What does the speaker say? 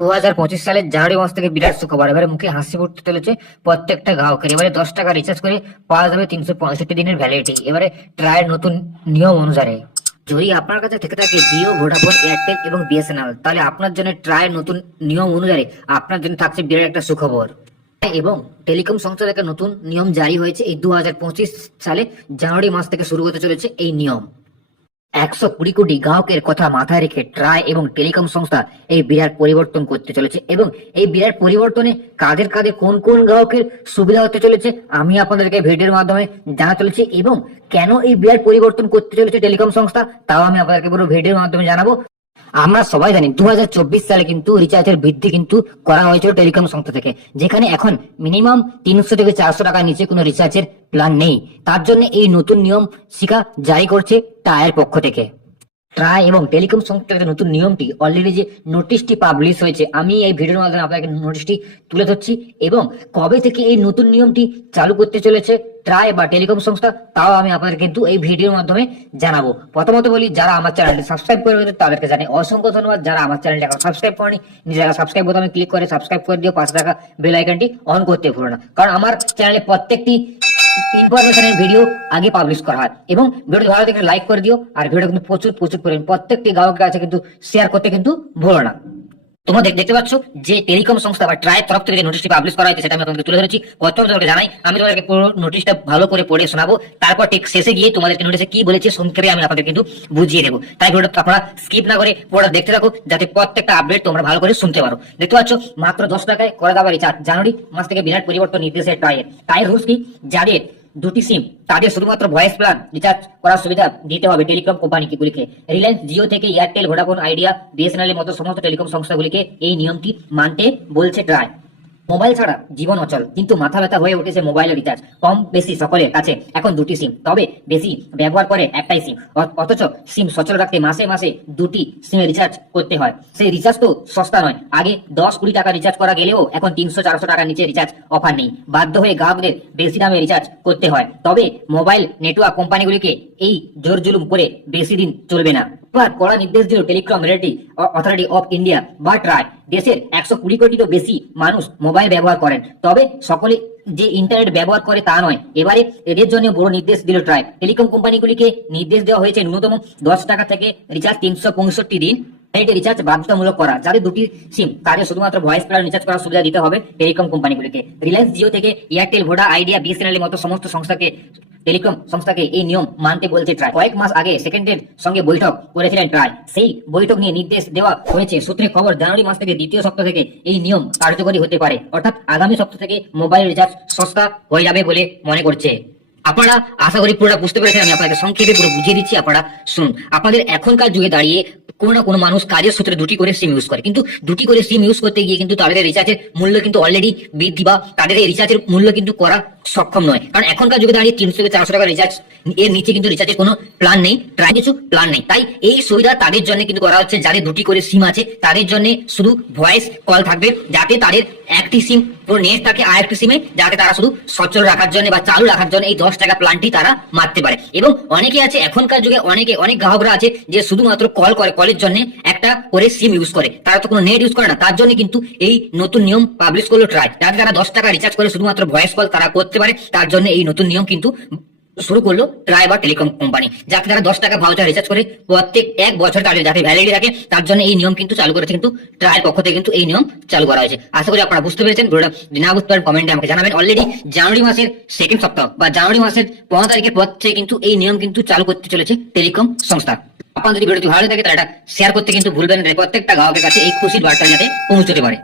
2025 সালের জানুয়ারি মাস থেকে বিরাট সুখবর, এবারে মুখে হাসি ফুটতে চলেছে প্রত্যেকটা গ্রাহকের। এবারে 10 টাকা রিচার্জ করে পাওয়া যাবে 365 দিনের ভ্যালিডিটি। এবারে ট্রায়ের নতুন নিয়ম অনুসারে যদি আপনার কাছে থেকে থাকে জিও, ভোডাফোন, এয়ারটেল এবং বিএসএনএল, তাহলে আপনার জন্য ট্রায়ের নতুন নিয়ম অনুসারে আপনার জন্য থাকছে বিরাট একটা সুখবর। এবং টেলিকম সংস্থা থেকে নতুন নিয়ম জারি হয়েছে। এই 2025 সালে জানুয়ারি মাস থেকে শুরু হতে চলেছে এই নিয়ম। 120 কোটি গ্রাহকের কথা মাথায় রেখে ট্রাই এবং টেলিকম সংস্থা এই বিরাট পরিবর্তন করতে চলেছে। এবং এই বিরাট পরিবর্তনে কাদের কাদের কোন কোন গ্রাহকের সুবিধা হতে চলেছে আমি আপনাদেরকে ভিডিওর মাধ্যমে জানাতে চলেছি। এবং কেন এই বিরাট পরিবর্তন করতে চলেছে টেলিকম সংস্থা, তাও আমি আপনাদেরকে পুরো ভিডিওর মাধ্যমে জানাবো। আমরা সবাই জানি 2024 সালে কিন্তু রিচার্জের বৃদ্ধি কিন্তু করা হয়েছিল টেলিকম সংস্থা থেকে, যেখানে এখন মিনিমাম 300 থেকে 400 টাকার নিচে কোনো রিচার্জের প্ল্যান নেই। তার জন্য এই নতুন নিয়ম শিকা জারি করছে ট্রায়ের পক্ষ থেকে। ট্রাই এবং টেলিকম সংস্থার নতুন নিয়মটি অলরেডি যে নোটিশটি পাবলিশ হয়েছে, আমি এই ভিডিওর মাধ্যমে আপনাকে নোটিশটি তুলে ধরছি। এবং কবে থেকে এই নতুন নিয়মটি চালু করতে চলেছে ট্রাই বা টেলিকম সংস্থা, তাও আমি আপনাদের কিন্তু এই ভিডিওর মাধ্যমে জানাবো। প্রথমত বলি, যারা আমার চ্যানেলটি সাবস্ক্রাইব করে রয়েছে তাদেরকে জানাই অসংখ্য ধন্যবাদ। যারা আমার চ্যানেলটি এখন সাবস্ক্রাইব করেনি, নিজেরা সাবস্ক্রাইব বোতামে ক্লিক করে সাবস্ক্রাইব করে দিও, পাশে থাকা বেল আইকনটি অন করতে ভুলো না, কারণ আমার চ্যানেলে প্রত্যেকটি ইনফরমেশনের ভিডিও আগে পাবলিশ করা হয়। এবং ভিডিওটি ভালো দেখে লাইক করে দিও, আর ভিডিও কিন্তু প্রচুর প্রচুর করে প্রত্যেকটি গ্রাহকের কাছে কিন্তু শেয়ার করতে কিন্তু ভুলো না। তোমরা দেখতে পাচ্ছ যে টেলিকম সংস্থা বা ট্রায়ের তরফ থেকে যে নোটিশটি পাবলিশ করা হয়েছে সেটা আমি তোমাদেরকে তুলে ধরেছি। প্রথমে তোমাকে জানাই, আমি তোমাদেরকে পুরো নোটিশটা ভালো করে পড়ে শোনাবো, তারপর ঠিক শেষে গিয়ে তোমাদেরকে নোটিশে কি বলেছে সংক্ষেপে আমি আপনাদের কিন্তু বুঝিয়ে দেবো। তাই ভিডিওটা আপনারা স্কিপ না করে পুরোটা দেখতে থাকো, যাতে প্রত্যেকটা আপডেট তোমরা ভালো করে শুনতে পারো। দেখতে পাচ্ছ, মাত্র 10 টাকায় করে দেওয়া রিচার্জ। জানুয়ারি মাস থেকে বিরাট পরিবর্তন নির্দেশে ট্রায়ের রুলস কি, যাদের দুটি সিম তাদের শুধুমাত্র ভয়েস প্ল্যান রিচার্জ করার সুবিধা দিতে হবে টেলিকম কোম্পানিগুলিকে। রিলায়েন্স জিও থেকে এয়ারটেল, ভোডাফোন, আইডিয়া, বিএসএনএল এর মতো সমস্ত টেলিকম সংস্থাগুলিকে এই নিয়মটি মানতে বলছে ট্রাই। মোবাইল ছাড়া জীবন অচল, কিন্তু মাথা ব্যথা হয়ে উঠেছে মোবাইল রিচার্জ। কম বেশি সকলের কাছে এখন দুটি সিম, তবে বেশি ব্যবহার করে একটাই সিম। অথচ সিম সচল রাখতে মাসে মাসে দুটি সিমে রিচার্জ করতে হয়। সেই রিচার্জ তো সস্তা নয়। আগে 10-20 টাকা রিচার্জ করা গেলেও এখন 300-400 টাকার নিচে রিচার্জ অফার নেই। বাধ্য হয়ে গ্রাহকদের বেশি দামে রিচার্জ করতে হয়। তবে মোবাইল নেটওয়ার্ক কোম্পানিগুলিকে এই জোর জুলুম করে বেশি দিন চলবে না। এবার কড়া নির্দেশ দিল টেলিকম অথরিটি অফ ইন্ডিয়া বা ট্রাই। দেশের 120 কোটিরও বেশি মানুষ মোবাইল ব্যবহার করেন, তবে সকলে যে ইন্টারনেট ব্যবহার করে তা নয়। এবারে এদের জন্য বড় নির্দেশ দিল ট্রাই। টেলিকম কোম্পানিগুলিকে নির্দেশ দেওয়া হয়েছে ন্যূনতম 10 টাকা থেকে রিচার্জ 365 দিন রিচার্জ বাধ্যতামূলক করা। যাদের দুটি সিম তাদের শুধুমাত্র ভয়েস প্ল্যান রিচার্জ করার সুবিধা দিতে হবে টেলিকম কোম্পানিগুলিকে। রিলায়েন্স জিও থেকে এয়ারটেল, ভোডা, আইডিয়া, বিএসএনএল এর মতো সমস্ত টেলিকম সংস্থাকে এই নিয়ম মানতে বলছে ট্রাই। কয়েক মাস আগে সেকেন্ডের সঙ্গে বৈঠক করেছিলেন ট্রাই। সেই বৈঠক নিয়ে নির্দেশ দেওয়া হয়েছে। সূত্রে খবর, জানুয়ারি মাস থেকে দ্বিতীয় সপ্তাহ থেকে এই নিয়ম কার্যকরী হতে পারে, অর্থাৎ আগামী সপ্তাহ থেকে মোবাইল রিচার্জ সস্তা হয়ে যাবে বলে মনে করছে। আপনারা আশা করি পুরোটা বুঝতে পেরেছেন। আমি আপনাকে সংক্ষেপে পুরো বুঝিয়ে দিচ্ছি, আপনারা শুনুন। আপনাদের এখনকার যুগে দাঁড়িয়ে কোনো না কোনো মানুষ কাজের সূত্রে দুটি করে সিম ইউজ করে, কিন্তু দুটি করে সিম ইউজ করতে গিয়ে কিন্তু তাদের রিচার্জের মূল্য কিন্তু অলরেডি বৃদ্ধি, বা তাদের এই রিচার্জের মূল্য কিন্তু করা সক্ষম নয়। কারণ এখনকার যুগে দাঁড়িয়ে 300 থেকে 400 টাকা রিচার্জ, এর নিচে কিন্তু রিচার্জের কোনো প্ল্যান নেই, ট্রাই কিছু প্ল্যান নেই। তাই এই সুবিধা তাদের জন্য কিন্তু করা হচ্ছে, যাদের দুটি করে সিম আছে তাদের জন্য শুধু ভয়েস কল থাকবে, যাতে তাদের একটি সিম পুরো নেট থাকে, আর একটি সিমে যাতে তারা শুধু সচল রাখার জন্য বা চালু রাখার জন্য এই 10 টাকা প্ল্যানটি তারা মারতে পারে। এবং অনেকে আছে এখনকার যুগে, অনেক গ্রাহকরা আছে যে শুধুমাত্র কল করে, কলের জন্য একটা করে সিম ইউজ করে, তারা তো কোনো নেট ইউজ করে না। তার জন্য কিন্তু এই নতুন নিয়ম পাবলিশ করলো ট্রাই, যাতে তারা 10 টাকা রিচার্জ করে শুধুমাত্র ভয়েস কল তারা করতে পারে। তার জন্য এই নতুন নিয়ম কিন্তু শুরু করলো ট্রাই বা টেলিকম কোম্পানি, যাতে তারা 10 টাকা ভাউচার রিচার্জ করে প্রত্যেক 1 বছর তাদের যাতে ভ্যালিডিটি থাকে, তার জন্য এই নিয়ম কিন্তু চালু করেছে। কিন্তু ট্রাইয়ের পক্ষ থেকে কিন্তু এই নিয়ম চালু করা হয়েছে। আশা করি আপনারা বুঝতে পেরেছেন। ভিডিওটা যদি না বুঝতে পারেন কমেন্টে আমাকে জানাবেন। অলরেডি জানুয়ারি মাসের সেকেন্ড সপ্তাহ বা জানুয়ারি মাসের 15 তারিখের পর থেকে কিন্তু এই নিয়ম কিন্তু চালু করতে চলেছে টেলিকম সংস্থা। আপনার যদি ভিডিওটি ভালো লাগে তাহলে এটা শেয়ার করতে কিন্তু ভুলবেন না, প্রত্যেকটা গ্রাহকের কাছে এই খুশির বার্তা যাতে পৌঁছতে পারে।